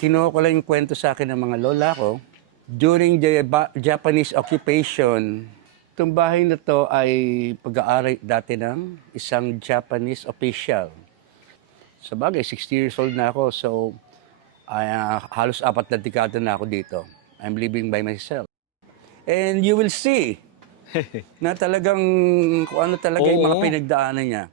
kinuha ko lang yung kwento sa akin ng mga lola ko. During the Japanese occupation, itong bahay na to ay pag-aaral dati ng isang Japanese official. Sa bagay, 60 years old na ako, so halos 4 na dekada na ako dito. I'm living by myself. And you will see na talagang kung ano talaga yung mga Oo. pinagdaanan niya.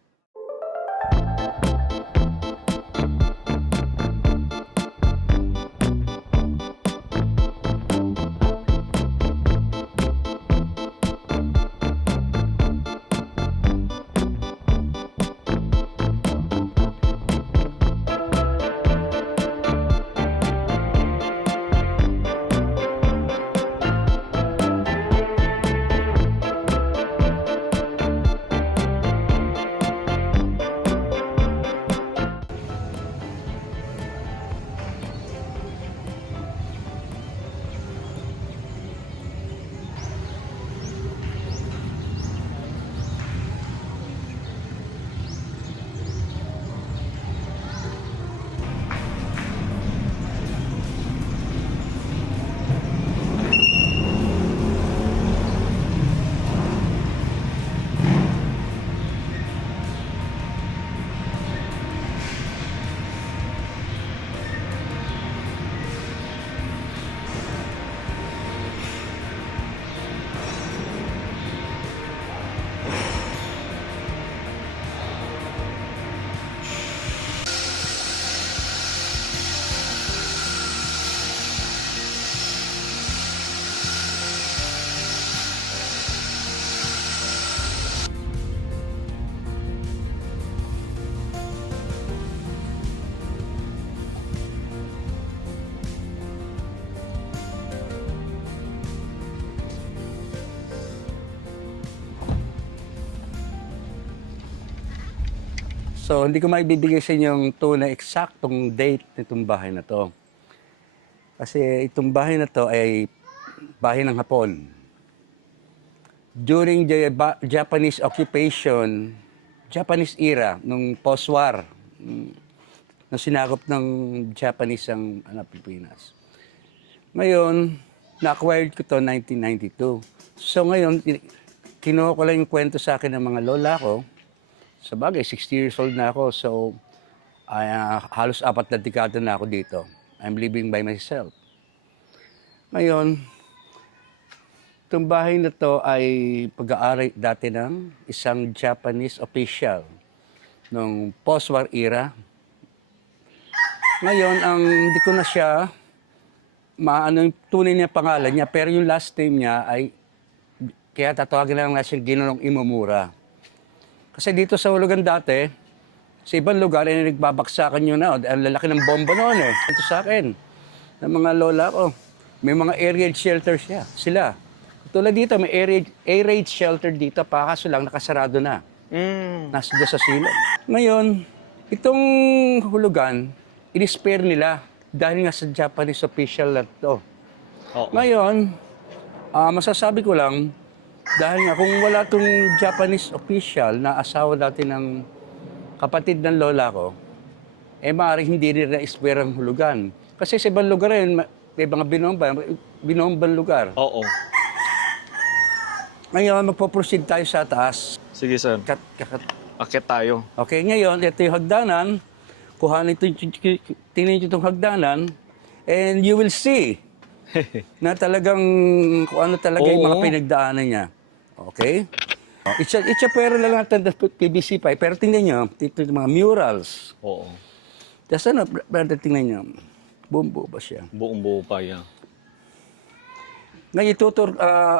So, hindi ko maibibigay sa inyo yung tunay eksaktong date nitong bahay na to. Kasi itong bahay na to ay bahay ng Hapon. During the Japanese occupation, Japanese era, nung post-war, na sinakop ng Japanese ang Pilipinas. Ngayon, na-acquired ko to 1992. So ngayon, kinuha ko lang yung kwento sa akin ng mga lola ko. Sa bagay, 60 years old na ako, so halos 4 na dekada na ako dito. I'm living by myself. Ngayon, itong bahay na to ay pag-aaral dati ng isang Japanese official nung post-war era. Ngayon, hindi ko na siya maano yung tunay niya pangalan niya, pero yung last name niya ay, kaya tatawagin lang natin Ginonong Imamura. Kasi dito sa Hulugan dati, sa ibang lugar, ay nagbabaksakan yun na. Ang lalaki ng bomba noon eh. Ito sa akin, ng mga lola ko, may mga air raid shelter sila. Tulad dito, may air raid shelter dito, kaso lang nakasarado na. Nasa doon sa silong. Ngayon, itong Hulugan, in-spare nila dahil nga sa Japanese official na to. Oo. Ngayon, masasabi ko lang, dahil nga kung wala itong Japanese official na asawa dati ng kapatid ng lola ko, maaaring hindi rin na-spare ang Hulugan. Kasi sa ibang lugar rin, may mga binombang lugar. Oo. Ngayon, magpo-proceed tayo sa taas. Sige, sir. Akit tayo. Okay, ngayon, ito yung hagdanan. Tingnan nyo itong hagdanan, and you will see na talagang kung ano talaga yung mga Oo. pinagdaanan niya. Okay? It's a pero lang natin ng PVC pipe, pero tingnan nyo, ito yung mga murals. Oo. Tapos ano, brother, tingnan nyo. Buo ba siya? Buong-buo pa yan. Ngayon,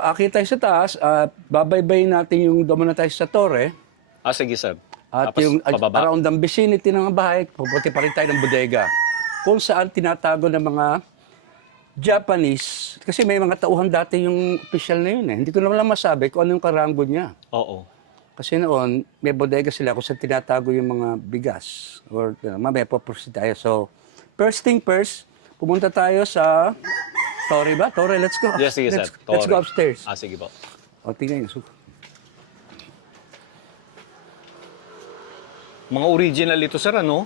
akit tayo sa taas, babaybayin natin yung dumana tayo sa torre. Sige, sir. At Tapos, yung pababa. around ang vicinity ng bahay, pupunti pa rin tayo ng bodega. Kung saan tinatago ng mga Japanese, kasi may mga tauhan dati yung official na yun eh. Hindi ko naman lang masabi kung ano yung karango niya. Oo. Kasi noon, may bodega sila kung saan tinatago yung mga bigas. Or mamaya po-proceed tayo. So, first thing first, pumunta tayo sa Torre ba? Torre, let's go. Yes, sige, sir. Let's go Torre. upstairs. Sige po. O, tingnan nyo. Mga original ito, sir, ano?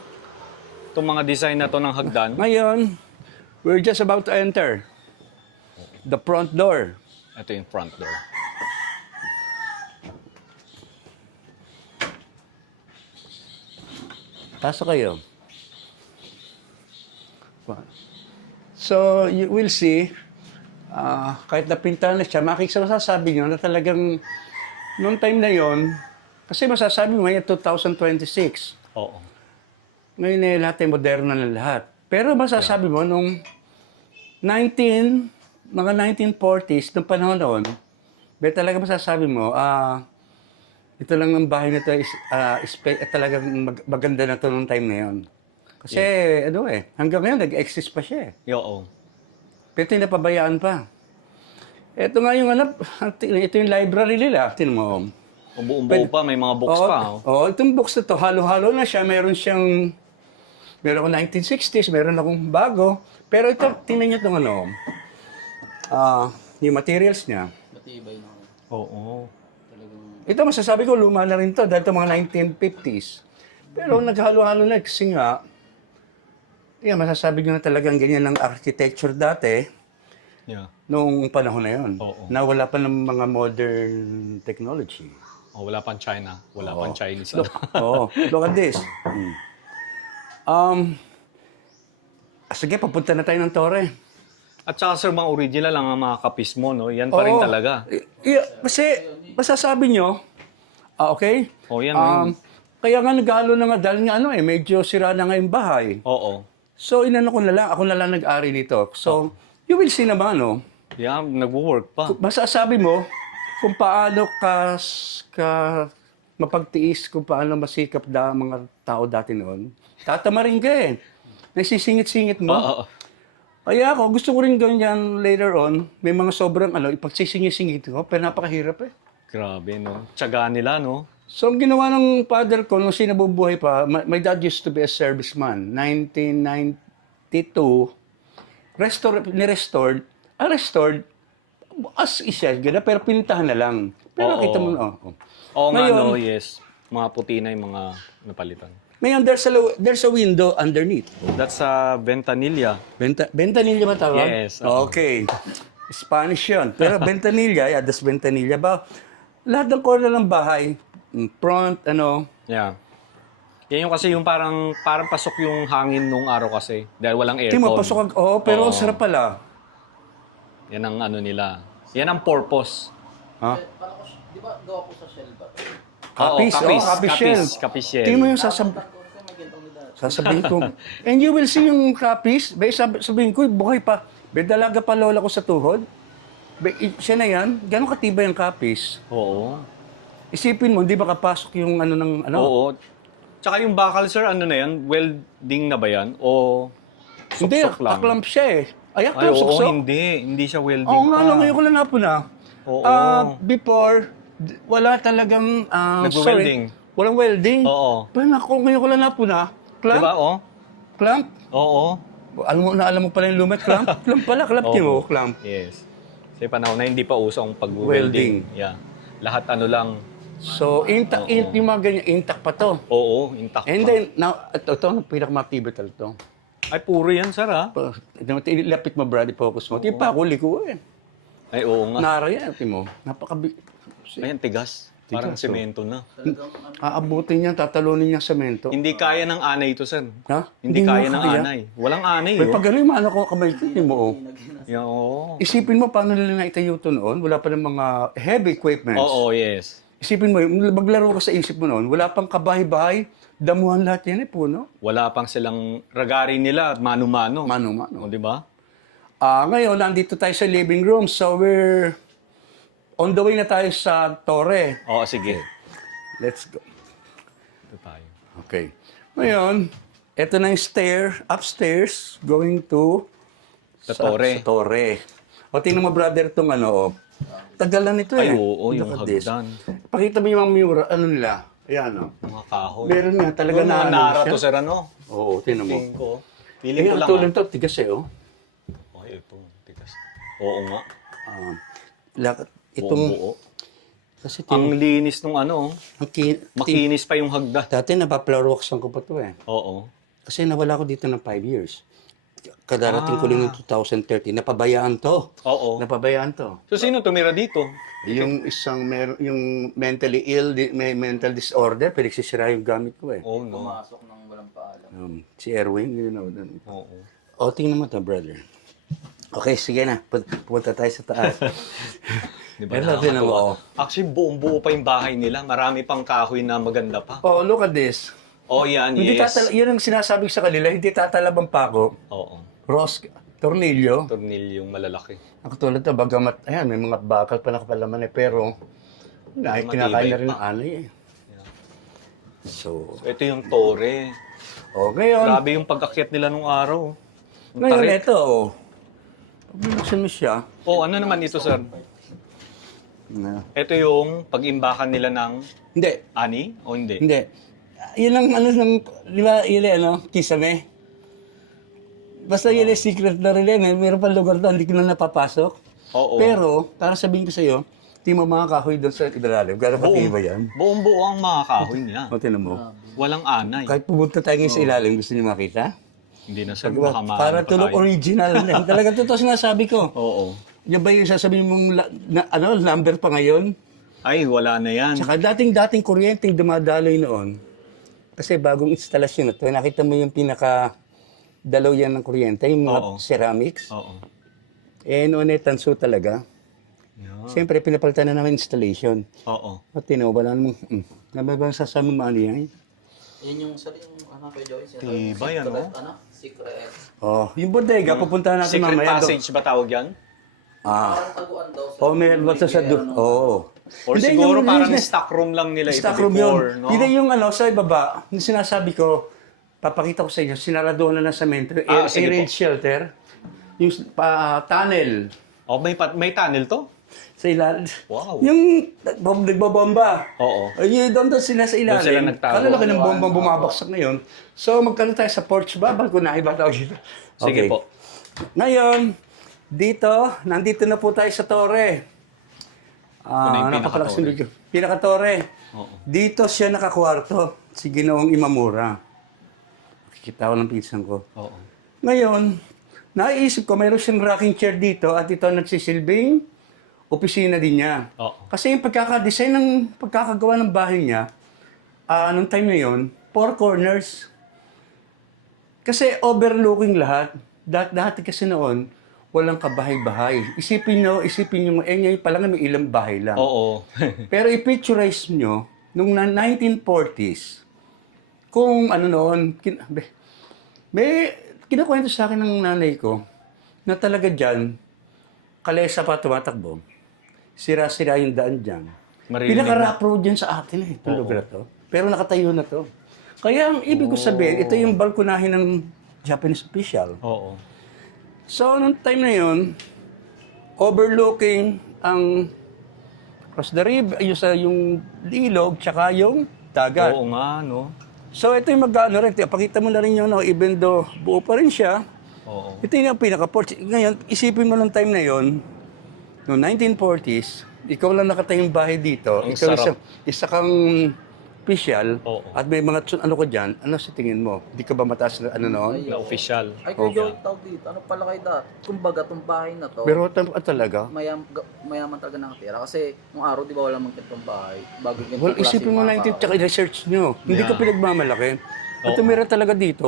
Itong mga design na to ng hagdan. Ngayon, We're just about to enter the front door. Ito yung front door. Pasok kayo. So, you will see, kahit napintahan na siya, masasabi nyo na talagang noong time na yon, kasi masasabi mo ngayon 2026. Oo. Ngayon lahat ay moderno na lahat. Pero masasabi mo nung mga 1940s, nung panahon noon, talaga masasabi mo, ito lang ang bahay na ito, talagang maganda na ito nung time na yon. Kasi, hanggang ngayon, nag-exist pa siya eh. Oo. Pero napabayaan pa. Ito nga yung ito yung library nila. Tinan mo. Buong-buo pa, may mga books pa. Oo, itong books na to, halo-halo na siya. Meron akong 1960s, meron akong bago. Pero ito, tingnan niyo itong yung materials niya. Matibay na. Oo. Ito masasabi ko, luma na rin to dahil ito mga 1950s. Pero naghalo-halo na kasi nga, masasabi nyo na talagang ganyan ang architecture dati Yeah. noong panahon na yun. Oo. Na wala pa ng mga modern technology. Oh, wala pang China. Wala pang Chinese. Look at this. Sige, papunta na tayo ng Torre. At saka sir, mga original lang ang mga kapis mo, no? Yan pa rin Oo. talaga. Kasi, masasabi nyo, okay? Oh, yan. Kaya nga naghalo na nga, dahil nga medyo sira na nga yung bahay. Oo. So, ako na lang nag-ari nito. So, you will see naman, Yeah, nagwo-work pa. masasabi mo kung paano ka mapagtiis, kung paano masikap mga tao dati noon. Tatamarin ka eh. Nagsisingit-singit mo. Oo. Kaya ako, gusto ko rin ganyan later on. May mga sobrang ipagsisingit-singit ko, pero napakahirap eh. Grabe, no? Tiyaga nila, no? So, ang ginawa ng father ko, nung sinabubuhay pa, my dad used to be a serviceman. 1992, restored as isa, pero pinuntahan na lang. Pero Oo. kita mo, Oo nga, Ngayon- no? Yes. Mga puti na yung mga napalitan. Ngayon, there's a window underneath. That's sa Ventanilla. Ventanilla ba tawag? Yes, Okay. Spanish yun. Pero Ventanilla, that's Ventanilla ba? Lahat ng corner ng bahay, front, Yeah. Yan yung kasi yung parang pasok yung hangin nung araw kasi. Dahil walang Hindi aircon. mapasok pero Oo. ang sarap pala. Yan ang nila. Yan ang purpose. Ha? Parang ko, di ba gawa ko sa shell ba? Kapis, kapis shell. Kapis shell. Tingnan mo yung Kasi may gantong nila. sasabihin ko. And you will see yung kapis. Sabihin ko, buhay pa. Dalaga pa lola ko sa tuhod. Siya na yan. Gano'ng katibay ang kapis? Oo. Isipin mo, hindi ba kapasok yung ng Oo. Tsaka yung bakal, sir, ano na yan? Welding na ba yan? O Hindi, suksok lang? aklamp siya eh. Ay, Ay, aklamp, oo, suksok. hindi. Hindi siya welding Oo nga, pa. ngayon ko lang napuna. Oo. Before, wala talagang, Nagwe-welding. Walang welding. Oo. Pero naku, ngayon ko lang napuna. Clamp? Diba, oh? Clamp? Oo. Alam mo pala yung lumet, clamp? Clamp pala, clamp Oo. mo, clamp. Yes. Sa panahon na hindi pa uso ang Welding. pag-welding. Yeah. Lahat lang. So, intact, yung mga ganyan, intact pa to. Oo, intact And pa. then, now, ito ang pinakamatibay talaga to. Ay, puro yan, sir, ha? Ilapit mo, brady, focus mo. Di pa ako liko eh. Ay, oo nga. Nara yan, mo. Ayan, tigas. Parang Tigas, semento na. Aabutin niya, tatalunin niya semento. Hindi kaya ng anay ito, sir. Ha? Hindi kaya ng kaya. anay. Walang anay, May oh. pag gano'n, maano ko kamay ko, mo, oh. Yeah, oo. Isipin mo, paano nila naitayo ito noon? Wala pa ng mga heavy equipments. Oo, yes. Isipin mo, maglaro ka sa isip mo noon, wala pang kabahay-bahay, damuhan lahat yan eh, puno. Wala pang silang ragari nila, mano-mano. Mano-mano. O, di ba? Ngayon, nandito tayo sa living room, so we're on the way na tayo sa Torre. Oo, sige. Let's go. Ito tayo. Okay. Ngayon, ito na yung upstairs, going to Sa Torre. Sa Torre. O, tingnan mo, brother, itong tagalan nito eh. Ay, oo, yung Look at this. hagdan. Pakita mo yung mga mura, nila. Ayan, Mga kahoy. Meron nga, talaga Mga na nara siya. to, sir, ano? Oo, tingnan mo. Feeling ko. Feeling ko Ayan, lang, tulad to, tigas eh, oh. Ay, ito. Tigas. Oo nga. Itong, Buo. kasi Ang linis nung ano, ang makinis pa yung hagda. dati napaplarwaxan ko pa to eh. Oo. Kasi nawala ko dito ng 5 years. kadarating ko lang ng 2013, napabayaan to. Oo. Napabayaan to. So, sino tumira dito? Yung isang yung mentally ill, may mental disorder, pinagsisira yung gamit ko eh. Oh, no. Pumasok ng walang paalam. Si Erwin, you know. Oo. O, tingnan mo to, brother. Okay, sige na. Pupunta tayo sa taas. Di ba Ito, tingnan mo, oh. Actually, buong-buo pa yung bahay nila. Marami pang kahoy na maganda pa. Oh, look at this. Oh, yan, Hindi yes. yun ang sinasabi ko sa kanila, hindi tatalabang pa ako. Oo. Tornilyo. Tornilyong malalaki. Ang katulad to, bagamat, ayan, may mga bakal pa nakapalaman eh, pero kinakain na rin ng anay eh. So, So, ito yung tore. ngayon, Grabe yung pag-akyat nila nung araw. Ang ngayon tarik. ito, binuksan mo siya. Oh, ano naman ito, sir? Ito yung pag-imbakan nila ng Hindi, ani o hindi? hindi. Yun ang ano, di ba, yun ano, kisame. Basta yun secret na rin eh. Meron pa lugar doon, hindi ko na napapasok. Oo. Pero, para sabihin ko sa'yo, di mo mga kahoy doon sa ilalim. Gano'n pa ba yan? Buong-buo ang mga kahoy niya. O, tinan mo. Walang anay. Kahit pumunta tayo ngayon sa ilalim, gusto niyo makita? Hindi na, sir. Diba? Baka maano Para pa tulog tayo. original. Talaga totoo sinasabi ko. Oo. Yan ba yung sasabihin mong number pa ngayon? Ay, wala na yan. Tsaka dating kuryenteng dumadaloy noon. Kasi bagong instalasyon na to, nakita mo yung pinaka-dalaw yan ng kuryente, yung mga Oo. ceramics. Oo. Eh, noon eh, tanso talaga. Yeah. Siyempre, pinapalitan na namin installation. Oo. At wala namang, nababang sasabi mo ano yan? Yan yung ano kay Joey. Tibay, ano? Secret. Oh, yung bodega, pupuntahan natin Secret mamaya. passage ba tawag yan? Parang taguan daw. Oh, may basta sa Oo. Or Hindi, siguro yung parang business- stock room lang nila ito Stock room yun. before, no? Hindi yung ano, sa ibaba, yung sinasabi ko, papakita ko sa inyo, sinaraduhan na ng semento, sige air raid po. shelter, yung tunnel, Oh, may tunnel to? sa ilalim. Wow. Yung nagbabomba. Oo. Ayun, doon sila sa ilalim. Doon sila nagtago. Kalalaki ng bombang bumabaksak ngayon. So, magkano tayo sa porch ba? Balkonahe ba tawag dito? Sige po. Ngayon, nandito na po tayo sa torre. Ano yung Napapalakas pinaka-torre? yung video. Pinaka-torre. Oo. Dito siya nakakwarto. Si Ginoong Imamura. Nakikita ko ng pinsan ko. Oo. Ngayon, naiisip ko, mayroon siyang rocking chair dito at ito nagsisilbing opisina din niya. Oo. Kasi yung pagkakadesign ng pagkakagawa ng bahay niya, nung time na yon, 4 corners. Kasi overlooking lahat. Dati kasi noon, walang kabahay-bahay. Isipin nyo, ngayon pa lang may ilang bahay lang. Oo. Pero i-picturize nyo, nung 1940s, kung ano noon, may kinakwento sa akin ng nanay ko, na talaga dyan, kalesa pa tumatakbo, sira-sira yung daan dyan. Maririnig Pinaka-rock road dyan sa atin eh, itong lugar na to. Pero nakatayo na to. Kaya ang ibig ko sabihin, ito yung balkonahe ng Japanese official. Oo. So, nung time na yun, overlooking ang across the river, yung ilog, tsaka yung dagat. Oo nga, no? So, ito yung mag-ano rin. Pakita mo na rin yun, no? Even though buo pa rin siya, Oo. ito yung pinaka-porch. Ngayon, isipin mo nung time na yun, noong 1940s, ikaw lang nakatayong bahay dito, Ang ikaw sarap. isa kang official, Oo. at may mga ano ko dyan, ano sa tingin mo? Di ka ba mataas na ano noon? Na official. Ay, kay Joey tawag dito. Ano pala kayo dati? Kumbaga, itong bahay na to, Pero talaga? mayaman talaga nakatira. Kasi nung araw, di ba wala mang itong bahay. Bago ganito Well, klase isipin mo yung na mga yung tsaka i-research nyo. Hindi ka Yeah. pinagmamalaki. At tumira talaga dito,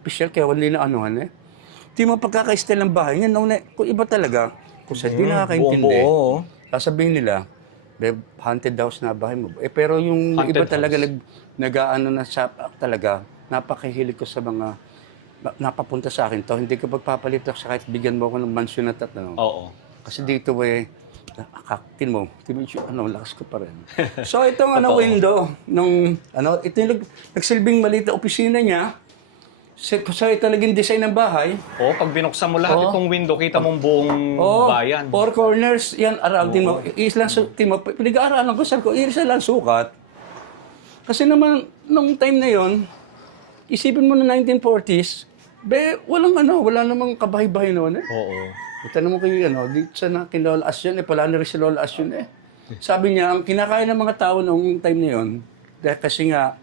official, kaya hindi na anuhan eh. Hindi mo pagkaka-style ng bahay niya, kung iba talaga, kung sa di nakakaintindi, Buong-buo. sasabihin nila, haunted house na bahay mo. Pero yung Haunted iba talaga house. nag-aano na sa talaga, napakahilig ko sa mga napapunta sa akin to. Hindi ko pagpapalit ako sa kahit bigyan mo ako ng mansion at ano. Oo. Kasi dito kakaktin mo, lakas ko pa rin. So itong window, ito yung nagsilbing maliit na opisina niya. So ito naging design ng bahay. Oo, pag binuksan mo lahat itong window, kita mong buong bayan. 4 corners, yan, around mo. Islang pinag-aaralan ko, sabi ko, isa lang sukat. Kasi naman, nung time na yon, isipin mo na 1940s, wala namang kabahay-bahay noon eh. Oo. Tanong mo kayo, dito sa Lola Asyon, pala na rin si Lola Asyon eh. Sabi niya, ang kinakain ng mga tao noong time na yon, dahil kasi nga,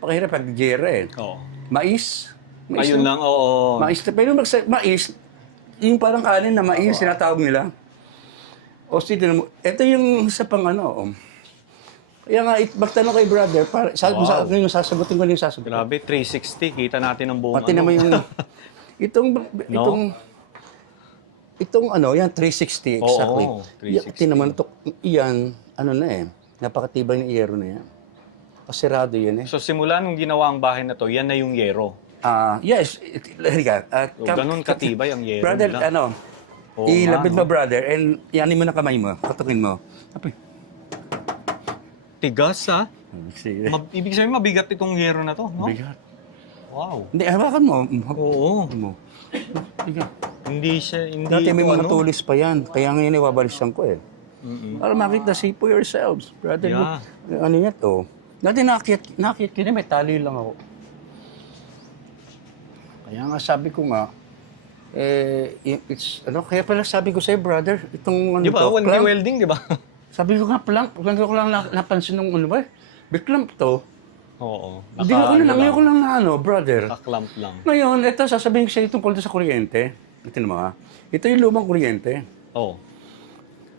pakahirap pag-gera eh. Oo. Mais, Ayun lang, oo. Mais, pero mais, yung parang kanin na mais, sinatawag nila. O sige, ito yung sa pang ano. Kaya nga, magtanong kay brother, Wow. ngayon sasagutin ko na yung sasagutin. Grabe, 360. Kita natin ang buong Pati naman yung, itong ano, yan, 360 exactly. Oo, 360. Yan, naman ito, yan, ano na eh, napakatibay ng iyero na yan. Pasirado yan eh. So simula nung ginawa ang bahay na to, yan na yung yero. Yes, halika. So, ganun katibay ang yero Brother, nila. ano, Oo ilapit nga, mo brother, and yanin mo na kamay mo, katukin mo. Apoy. Tigas, ha? Sige. Ibig sabihin, mabigat itong yero na to, no? Bigat. Wow. Hindi, hawakan mo. Oo. Mo. Bigat. Hindi siya, hindi Dati may ito, mga tulis pa yan, kaya ngayon ibabalisan ko eh. Mm-mm. Para makita, see for yourselves. Brother, Yeah. ano yan to? Dati nakakit ko na, may tali lang ako. Kaya nga sabi ko nga, kaya pala sabi ko sa'yo, brother, itong ano Di ba? to, 1K clamp. welding, di ba? Sabi ko nga pala, ko lang napansin nung ano ba, clamp to. Oo. Hindi ko na lang, ngayon ko lang na ano, brother. Naka-clamp lang. Ngayon, ito, sasabihin ko sa'yo tungkol sa kuryente. Ito naman, ito yung lumang kuryente. Oo.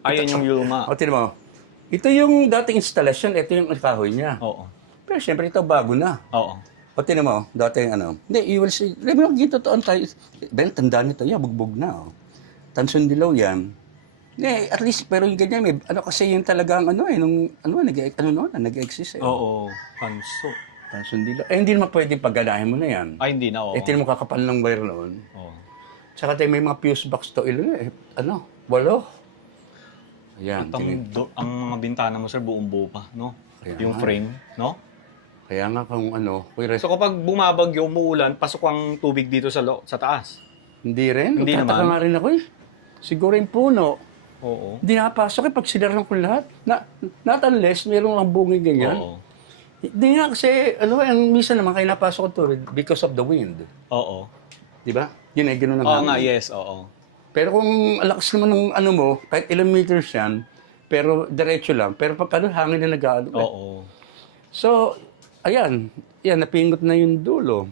Ayan yung luma. O, tinan mo. Ito yung dating installation, ito yung kahoy niya. Oo. Pero siyempre, ito bago na. Oo. O, tinan mo, dating ano. Hindi, you will see. Alam mo, gito toon tayo. Ben, tanda nito, yan, bugbog na. Oh. Tansun dilaw yan. Hindi, at least, pero yung ganyan, may, ano kasi yung talagang, ano eh, nung, nag-exist eh. Oo. Panso. Tansun dilaw. Eh, hindi naman pwede pagganahin mo na yan. Ay, hindi na, oo. Eh, tinan mo kakapal ng wire noon. Oo. Tsaka tayo may mga fuse box to, ano, 8. Ayan. At ang mga bintana mo, sir, buong buo pa, no? Kaya Yung nga. frame, no? Kaya nga kung ano, So kapag bumabagyo, umuulan, pasok ang tubig dito sa taas. hindi rin. Hindi Nagtataka naman. nga rin ako eh. Siguro yung puno. Oo. Hindi nakapasok eh pag sinarang ko lahat. Not unless mayroong ang bungi ganyan. Oo. Hindi nga kasi, ang minsan naman kayo napasok ko to because of the wind. Oo. Di ba? Yun eh, gano'n ang Oo hangin. nga, yes, oo. Pero kung alakas naman ng ano mo, kahit ilang meters yan, pero diretso lang. Pero pag hangin na nag-aano. Oo. So, ayan. Yan, napingot na yung dulo.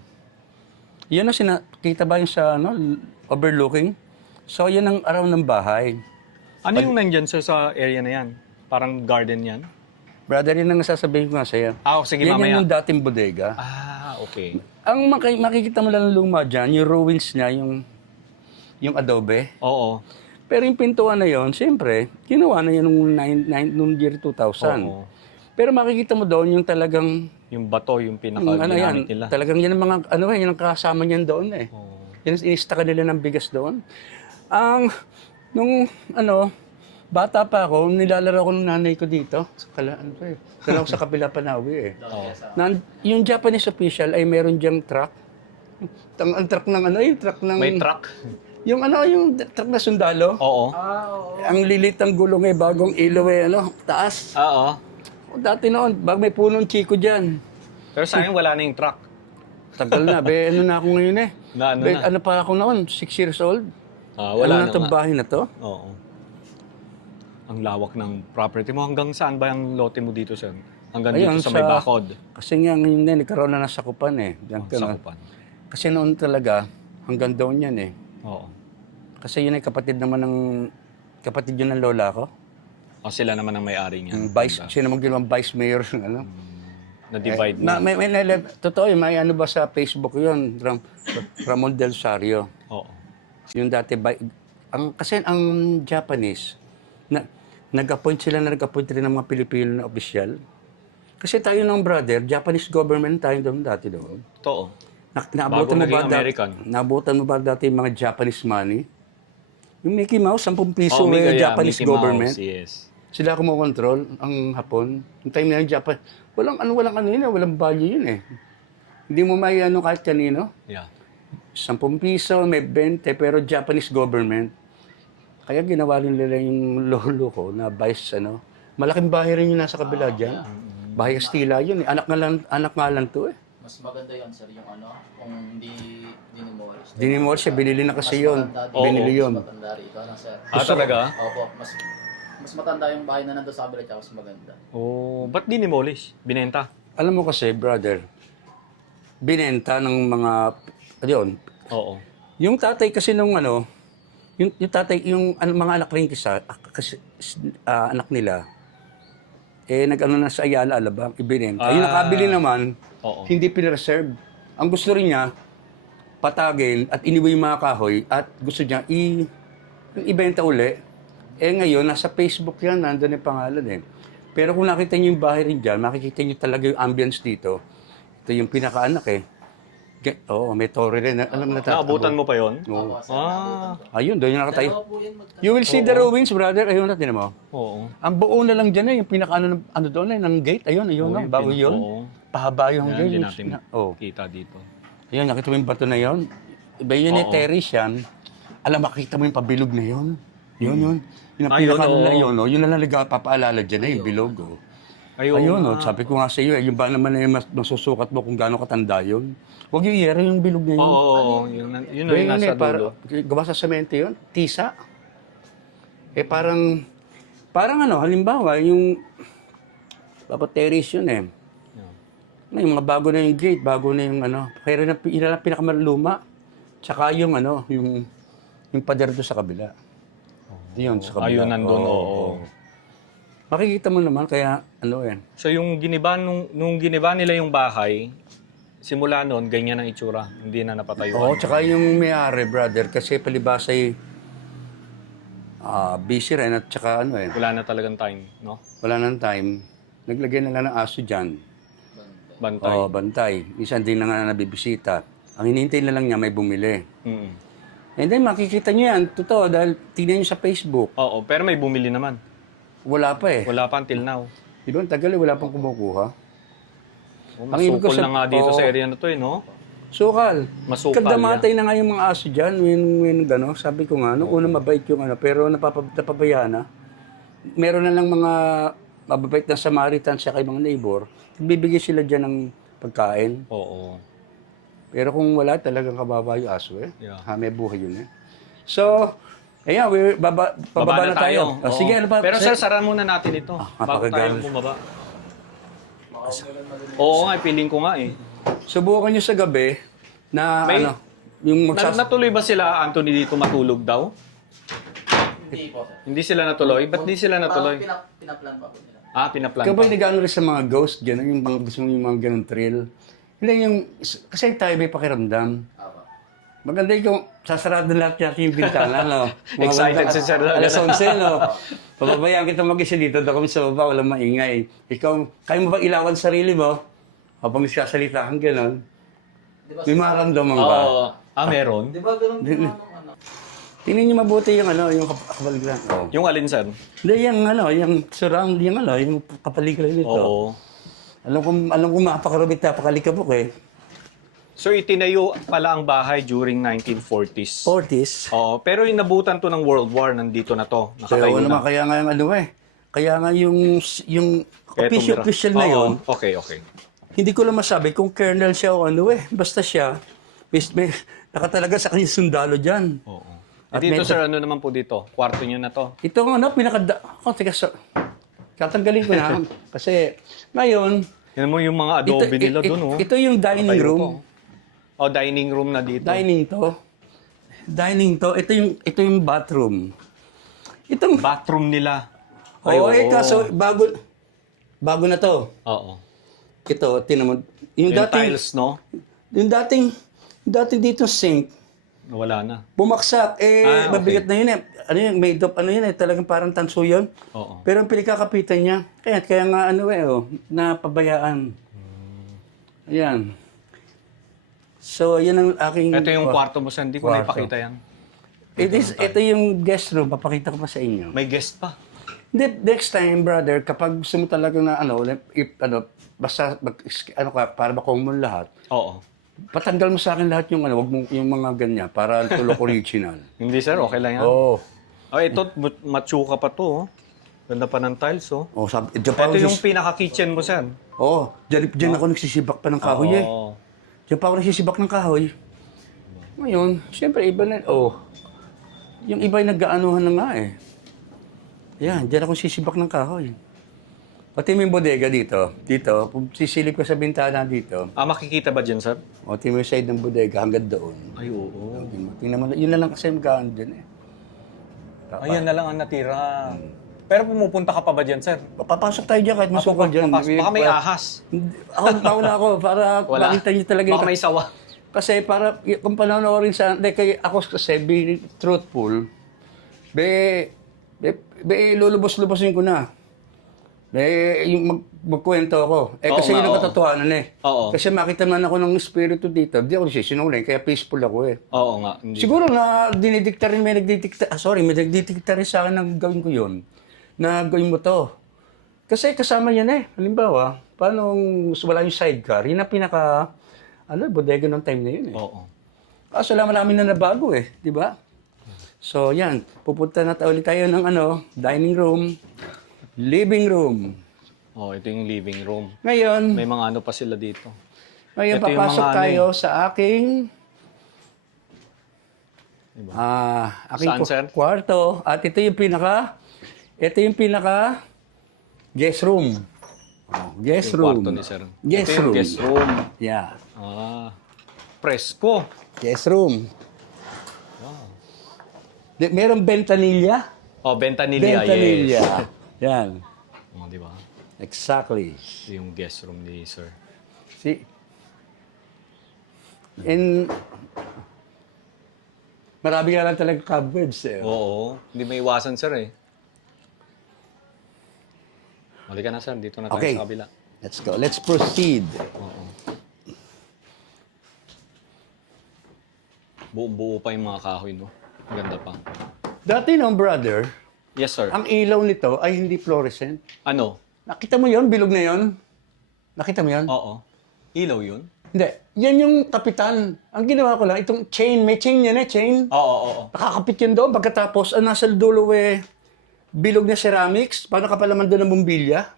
Yan ang kita ba yung sa overlooking? So, yan ang araw ng bahay. Ano yung nandyan, sir, sa area na yan? Parang garden yan? Brother, yun ang sasabihin ko nga sa'yo. Sige, Yan mamaya. yung dating bodega. Okay. Ang makikita mo lang ng luma dyan, yung ruins niya, yung adobe. Oo. Pero yung pintuan na yon, siyempre, ginawa na yun nung year 2000. Oo. Pero makikita mo doon yung talagang, Yung bato, yung yan, pinaka-ginamit nila. talagang yan ang mga, yan ang kasama niyan doon eh. Oo. Yan, inistaka nila ng bigas doon. Nung bata pa ako, nilalaro ko ng nanay ko dito. Dala ko sa Kapila Panawi eh. Yung Japanese official ay meron diyang truck. Ang truck ng yung truck ng... May truck? Yung yung truck na sundalo. Oo. Ang lilit ng gulong eh, bagong ilaw eh, taas. Oo. Dati noon, may punong chiko dyan. Pero sa akin, wala na yung truck. Tagal na, ano na ako ngayon eh. Na ano na? Ano pa ako noon, 6 years old. Wala na itong nga. bahay na to? Oo. Ang lawak ng property mo. Hanggang saan ba yung lote mo dito, sir? Hanggang Ayun, dito sa may bakod? Kasi nga ngayon din, nagkaroon na ng sakupan eh. Diyan ka na. Sakupan. Kasi noon talaga, hanggang doon yan eh. Oo. Kasi yun ay kapatid yun ng lola ko. O sila naman ang may-ari niya. Sino naman ginawa vice mayor ng Na-divide na. Totoo yun, may ano ba sa Facebook yun, Ramon Del Sario. Oo. Yung dati, kasi ang Japanese, nag-appoint rin ng mga Pilipino na opisyal. Kasi tayo ng brother, Japanese government tayo dati doon. Totoo. Naabutan mo naging American. Naabutan mo ba dati yung mga Japanese money? Yung Mickey Mouse, 10 piso Japanese Mickey government. Mouse, yes. Sila kumokontrol ang Hapon. Yung time na yung Japan, walang yun eh, walang value yun eh. Hindi mo may kahit kanino. Yeah. 10 piso, may 20, pero Japanese government. Kaya ginawa rin nila yung lolo ko na vice, malaking bahay rin yung nasa kabila dyan. Bahay Estila yun eh. Anak nga lang to eh. Mas maganda yun, sir, yung kung hindi dinimolish. Dinimol siya, binili na kasi yun. Oo. Binili yun. Mas matanda rin ito, sir. Talaga? Opo, mas matanda yung bahay na nandun sa kabila, tsaka mas maganda. Oh, ba't dinimolish? Binenta? Alam mo kasi, brother, binenta ng mga Ayun. Oo. Yung tatay kasi nung yung tatay, mga anak rin kasi, anak nila, nag-ano na sa Ayala, Alabang, ibinenta. Yung nakabili naman, Oo. hindi pinreserve. Ang gusto rin niya, patagin at iniwi yung mga kahoy at gusto niya ibenta uli. Ngayon, nasa Facebook yan, nandun yung pangalan Pero kung nakita niyo yung bahay rin dyan, makikita niyo talaga yung ambience dito. Ito yung pinakaanak Oo, may torre rin. Alam na Naabutan mo pa yon? Oo. Ah, Ayun, doon yung nakatayo. Po yan, You will see the ruins, brother. Ayun natin mo. oo. Ang buo na lang dyan yung pinaka doon ng gate. Ayun, Oo, bago yun. oo. Pahaba yung Yan, hindi gate. natin kita dito. Ayun, nakita mo yung bato na yun. Iba yun yung Oo. terrace yan. Alam, makita mo yung pabilog na yun. Yun. Yung ang Ayun, pinaka oo. na yun, yun na lang nagpapaalala dyan yung bilog. Ayun, sabi ko nga sa iyo, yung ba naman na yung masusukat mo kung gaano katanda yun. Huwag yung yero yung bilog na yun. Oo, yun ang nasa dulo. Gawa sa semento yun, tisa. Parang halimbawa, yung terrace yun yung mga bago na yung gate, bago na yung kaya rin yun lang pinakamaluma. Tsaka yung yung pader doon sa kabila. Yun, sa kabila. Ayun, nandun, oo. Makikita mo naman, kaya So yung nung giniba nila yung bahay, simula noon, ganyan ang itsura. Hindi na napatayuan. Oo, tsaka yung may-ari, brother, kasi palibasa ay busy rin at tsaka Wala na talagang time, no? wala nang time. Naglagay na lang ng aso dyan. Bantay. Oo, bantay. Minsan din na nga nabibisita. Ang hinihintay na lang niya may bumili. Mm. And then makikita niyo yan, totoo, dahil tingnan niyo sa Facebook. Oo, pero may bumili naman. Wala pa Wala pa until now. Di ba, ang tagal wala pang kumukuha. Oh, Ang ibig ko masukol na nga dito oo. sa area na to no? Sukal. Masukal Kagdamatay na nga yung mga aso dyan. Sabi ko nga, noong una mabait yung pero napabayaan na. Meron na lang mga mababait na Samaritan sa kay mga neighbor. Bibigay sila dyan ng pagkain. Oo. Pero kung wala, talagang kababa yung aso Yeah. May buhay yun So, ayan, pababa na tayo. Oo. Sige, ano pa? Pero sir, saran muna natin ito. Bago tayo napakaganda. bumaba. Oo nga, feeling ko nga Subukan nyo sa gabi na May- yung Natuloy ba sila, Anthony, dito matulog daw? Hindi po, sir. Hindi sila natuloy? Ba't di sila natuloy? Parang pinaplan pa po nila. Pinaplan Ikaw pa. ba nag-ano rin sa mga ghost, gano'n, yung mga gusto mo yung mga ganun thrill? Hindi yung, kasi tayo may pakiramdam. Apo. Maganda yung sasarado lahat natin yung bintana, no? Excited si Sir. Alas 11, no? Pababayaan kita mag-isa dito, doon kami sa baba, walang maingay. Ikaw, kaya mo ba ilawan sa sarili mo? Habang sasalita kang gano'n, Di ba, may maramdaman ba? Oo. Meron? di ba ganun po Tingnan niyo mabuti yung yung kapaligiran. Oh. Yung alin, sir? Hindi, yung surround, yung kapaligiran nito. Oo. Alam ko napakalikabok So, itinayo pala ang bahay during 1940s. 40s. Oo. Pero yung nabutan to ng World War, nandito na to. Kaya Nakatayo na. kaya nga yung Kaya nga yung Kaya tumira. official na yun, Okay. hindi ko lang masabi kung colonel siya o basta siya, may nakatalaga sa kanyang sundalo dyan. Oo. At Dito, may- sir, ano naman po dito? Kwarto nyo na to. Ito teka, tatanggalin ko na. Kasi, ngayon, Yan mo yung mga adobe nila doon, oh. ito yung dining Tayo room. to. Dining room na dito. Dining to. Ito yung bathroom. Itong, Bathroom nila. kaso, bago na to. Oo. Ito, tinan mo. Yung tiles, no? Yung dating dito sink, Wala na. bumaksak. Okay. Mabigat na yun made of talagang parang tanso yun. Oo. Pero ang pinagkakapitan niya, kaya nga napabayaan. Ayan. So, yan ang aking... Ito yung kwarto mo, sir. Hindi ko na Kwarto. ipakita yan. Ito yung guest room, papakita ko pa sa inyo. May guest pa. Hindi, next time, brother, kapag gusto mo talaga na basta, para ma-common lahat, Oo. patanggal mo sa akin lahat yung wag mo yung mga ganyan para tulok original. Hindi, sir. Okay lang yan. Oo. Ito, matsuka pa to, oh. Ganda pa ng tiles, oh. Oh, diyan pa Ito ako yung pinaka-kitchen mo, sir. diyan ako nagsisibak pa ng kahoy Oo. Diyan pa ako nagsisibak ng kahoy. Ngayon, siyempre iba na, yung iba ay nag-aanuhan na nga Yan, diyan ako sisibak ng kahoy. Pati mo yung bodega dito. Dito, kung sisilip ko sa bintana dito, Makikita ba dyan, sir? o tingnan mo yung side ng bodega hanggang doon. Ay, oo. Tingnan mo, yun na lang kasi magkaan dyan eh. Ayan na lang ang natira. Pero pumupunta ka pa ba dyan, sir? Papasok tayo dyan kahit masukal dyan. Baka may ahas. Ako na ako para Wala. makita niyo talaga. Baka may sawa. Kasi para, kung panonoorin sa, kaya ako kasi being truthful, lulubos-lubosin ko na. Yung magkwento ako. Kasi Oo nga, yun ang oo. katotohanan eh. Oo. Kasi makita man ako ng espiritu dito, di ako sinungaling, kaya peaceful ako eh. Oo nga. Hindi. Siguro na dinidikta rin, may nagdidikta rin sa akin na gawin ko yun. Na gawin mo to. Kasi kasama yan eh. Halimbawa, paano wala yung sidecar, yun ang pinaka, bodega ng time na yun eh. Oo. Kaso lang namin na nabago eh, di ba? So yan, pupunta na ulit tayo ng dining room, living room. Ito yung living room. Ngayon, May mga ano pa sila dito. Ngayon, Ito yung papasok mga tayo sa aking Diba? aking Saan, sir? kwarto. At ito yung pinaka guest room. Guest Yung room. kwarto ni sir. Guest Ito yung room. guest room. Yeah. Presko. Guest room. Merong ventanilla. Ventanilla, Ventanilla. yes. Yan. Di ba? Exactly. Ito yung guest room ni sir. See? And marami nga lang talaga cobwebs eh. Oo. Hindi may iwasan, sir eh. Halika na, sir. Dito na tayo Okay. sa kabila. Let's go. Let's proceed. Oo. Buo-buo pa yung mga kahoy, no? Maganda pa. Dati no, brother, Yes, sir. ang ilaw nito ay hindi fluorescent. Ano? Nakita mo yon, bilog na yon? Nakita mo yon? Oo. Ilaw yun? Hindi. Yan yung kapitan. Ang ginawa ko lang, itong chain, may chain yan eh, chain. Oo. Nakakapit yun doon. Pagkatapos, ang nasa dulo eh, bilog na ceramics. Paano ka palaman doon ng bumbilya?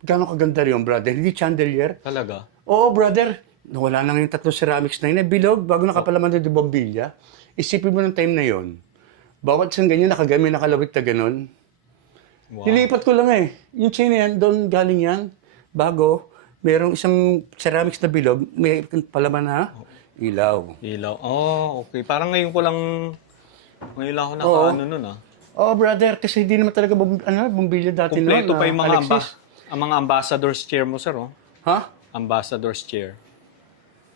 Gano'ng kaganda rin, brother. Hindi chandelier. Talaga? Oo, brother. Nawala na yung tatlong ceramics na yun. Bilog, bago nakapalaman doon yung bumbilya. Isipin mo ng time na yon. Bawat isang ganyan, nakagami, nakalawit na ganun. Wow. Nilipat ko lang eh. Yung chain na yan, doon galing yan. Bago, merong isang ceramics na bilog, may palaman na ilaw. Ilaw. Okay. Parang ngayon lang ako Oo. nakaano nun ah. Oh, brother, kasi hindi naman talaga bumbilya dati noon. Kompleto pa yung mga Alexis. ang mga ambassador's chair mo, sir, oh. Ha? Ambassador's chair.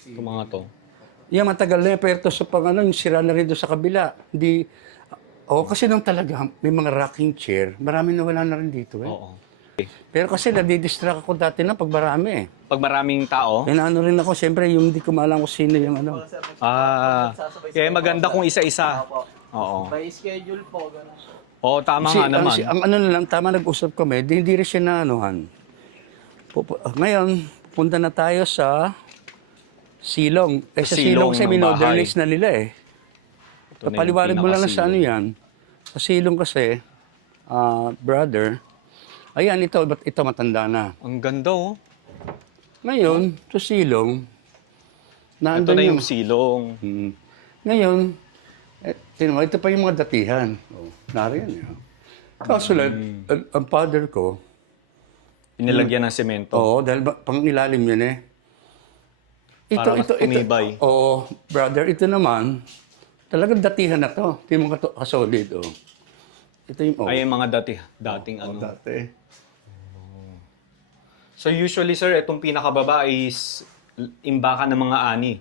Itong mga to. Yan, matagal na yan. Pero to sa yung sira na rin doon sa kabila. Hindi, kasi nung talaga, may mga rocking chair, marami na wala na rin dito eh. Oo. Pero kasi nadidistract ako dati na pag marami eh. Pag maraming tao, Ano rin ako, siyempre, yung hindi ko maalam kung sino yung kaya maganda kung isa-isa. Oo. By schedule po, gano'n. Oo, tama nga naman. Ang ano na lang, tama nag-usap kami, hindi rin siya na anuhan. Ngayon, punta na tayo sa Silong. Sa Silong kasi ng minodernize na nila eh. Ito na yung Paliwanag mo lang na sa ano pinakasilong. yan. Sa Silong kasi, brother, ayan, ito matanda na. Ang ganda, oh. Ngayon, sa Silong, Ito na yung silong. Ngayon, ito pa yung mga datihan. Nariyan yun. Kaso lang, ang father ko, Inilagyan ng semento. dahil pang ilalim yun eh. Para mas tumibay. Oo, brother, ito naman, talagang datihan na to. Ito yung mga kasolid, oh. Ito yung, Ay, yung mga dating ano. dati. So usually, sir, itong pinakababa is imbakan ng mga ani.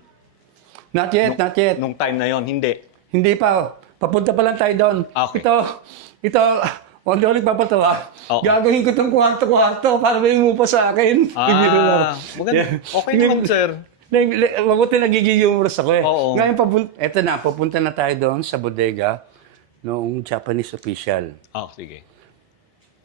Not yet. Nung time na yon, hindi. Hindi pa. Papunta pa lang tayo doon. Okay. Ito, hindi ako nagpapatawa. Oo. Gagawin ko itong kwarto para may umupa sa akin. Maganda. Okay naman, sir. Mabuti nagiging humorous ako eh. Oo. Ngayon, papunta na tayo doon sa bodega noong Japanese official. Sige.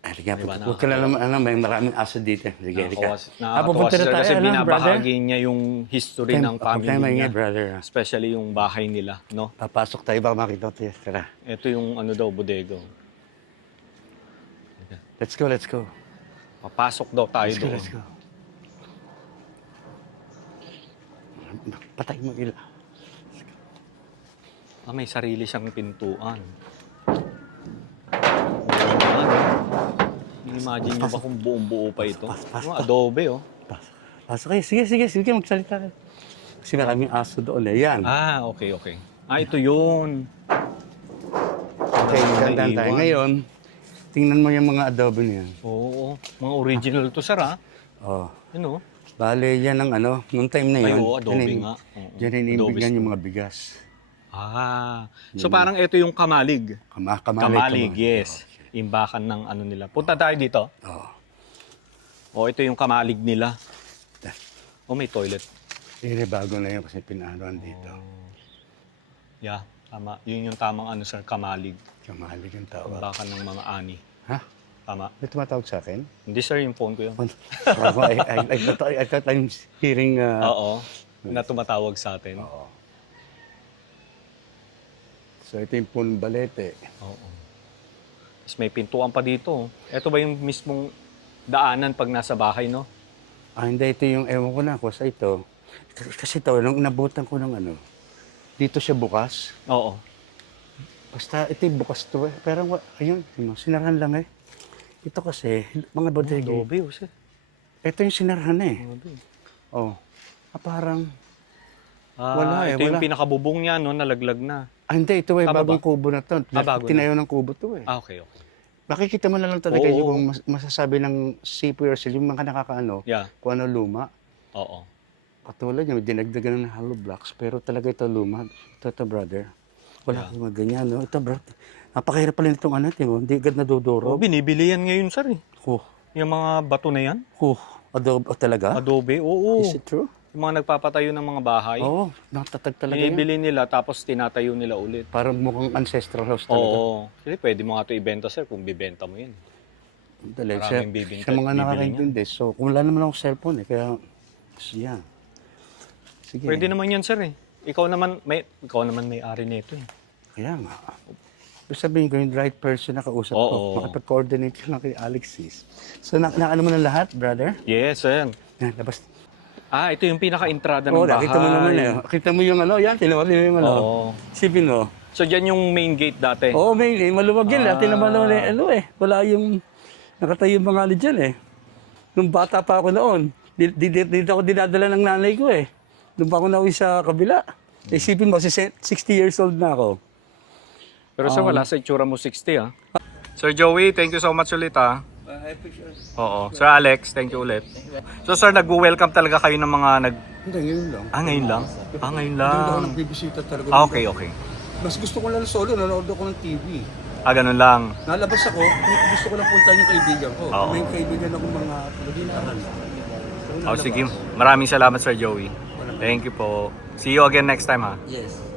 Halika, Diba, huwag ka na naman, may maraming aso dito. Sige, halika. Nakakatawa Pupunta si na sir tayo, kasi brother. binabahagi niya yung history ng family Huwag tayo maingay, niya. brother. Especially yung bahay nila, no? Papasok tayo, baka makita tayo. Tara. Ito yung bodega. Let's go. Papasok daw tayo doon. Let's go. Patay mo ilaw. May sarili siyang pintuan. Imagine nyo ba kung buong-buo pa ito? Pasok. Mga adobe, oh. Pasok kayo. Sige, magsalita kayo. Kasi maraming aso doon eh. Yan. Ah, okay. Ah, ito yun. Okay, magandaan tayo. naiwan. Ngayon, tingnan mo yung mga adobo niyan. Oo, mga original to, sir, ha? Oh. Ano? Bale, yan ang ano, nung time na Ay, yun. oo, adobe yan nga. Oo, Diyan iniimbigyan yung mga bigas. Ah, so parang ito yung kamalig. Kamalig, yes. Imbakan ng ano nila. Punta tayo dito. Oo. O, ito yung kamalig nila. O, may toilet. Bago na yun kasi pinaanoan dito. Yeah, tama. Yun yung tamang ano, sir, kamalig. Kamalig yung tawag. Imbakan ng mga ani. Ha? Tama. May tumatawag sa akin? Hindi, sir, yung phone ko yun. I thought I'm hearing... Oo, na tumatawag sa atin. Oo. So ito yung punong balete. Oo. Tapos may pintuan pa dito. Ito ba yung mismong daanan pag nasa bahay, no? Hindi, ito yung ewan ko na ako sa ito. Kasi ito, nung nabutan ko ng ano, dito siya bukas. Oo. Basta ito yung bukas to eh. Pero ayun, sinarahan lang eh. Ito kasi, mga bodega. Adobe, oh, sir. Ito yung sinarahan eh. Adobe. Oh. Parang, Ah, Wala eh, ito yung wala. pinakabubong niya, no? Nalaglag na. hindi, ito eh, Tama bagong ba? kubo na to. Bago na. Tinayo ng kubo to eh. Ah, okay. Makikita mo na lang talaga Oo. yung masasabi ng CPRC, yung mga nakakaano, Yeah. kung ano luma. Oo. Katulad yung dinagdagan ng hollow blocks, pero talaga ito luma. Ito brother. Wala kang mga ganyan, no? Ito, brother. Napakahirap pala nitong ano, mo. Hindi agad Oh, naduduro. binibili yan ngayon, sir, eh. Yung mga bato na yan. Adobe, talaga? Adobe, oo. Is it true? Yung mga nagpapatayo ng mga bahay. Oo, nakatatag talaga yan. Binibili nila, tapos tinatayo nila ulit. Parang mukhang ancestral house talaga. Oo. Kasi pwede mo nga ito ibenta, sir, kung bibenta mo yun. Talaga. Maraming bibili Sa mga nakakaintindi. So, kung wala naman akong cellphone eh, kaya, yan. Sige. Pwede naman yan, sir, eh. Ikaw naman may-ari nito, eh. Kaya nga. Ibig sabihin ko, yung right person na kausap ko, Oo. makapag-coordinate ka lang kay Alexis. So, ano mo na lahat, brother? Yes, sir. Yan, labas. Ah, ito yung pinaka-entrada ng Oo, bahay. nakita mo naman eh. Kita mo yung ano, yan, tinawa mo yung ano. Oo. Sipin mo. So, dyan yung main gate dati. Oo, may maluwag yun. Tinawa naman eh, ano eh. Wala yung, nakatayo yung mga ali dyan eh. Nung bata pa ako noon, dito ako dinadala ng nanay ko eh. Doon pa ako nauwi sa kabila. Isipin mo, 60 years old na ako. Pero sir, wala sa itsura mo 60, ah. Sir Joey, thank you so much ulit, ah. I appreciate. Oo. Sir Alex, thank you ulit. So, sir, nag-welcome talaga kayo ng mga Hindi, ngayon lang. Ah, ngayon lang? Ah, ngayon Hindi ako lang. nagbibisita talaga. Ah, okay. Mas gusto ko lang solo, nanonood ako ng TV. Ah, ganun lang. Nalabas ako, gusto ko lang puntahan yung kaibigan ko. Oo. May kaibigan ako mga pinaginahan. Oh, sige. Maraming salamat, Sir Joey. Thank you po. See you again next time, ha. Yes.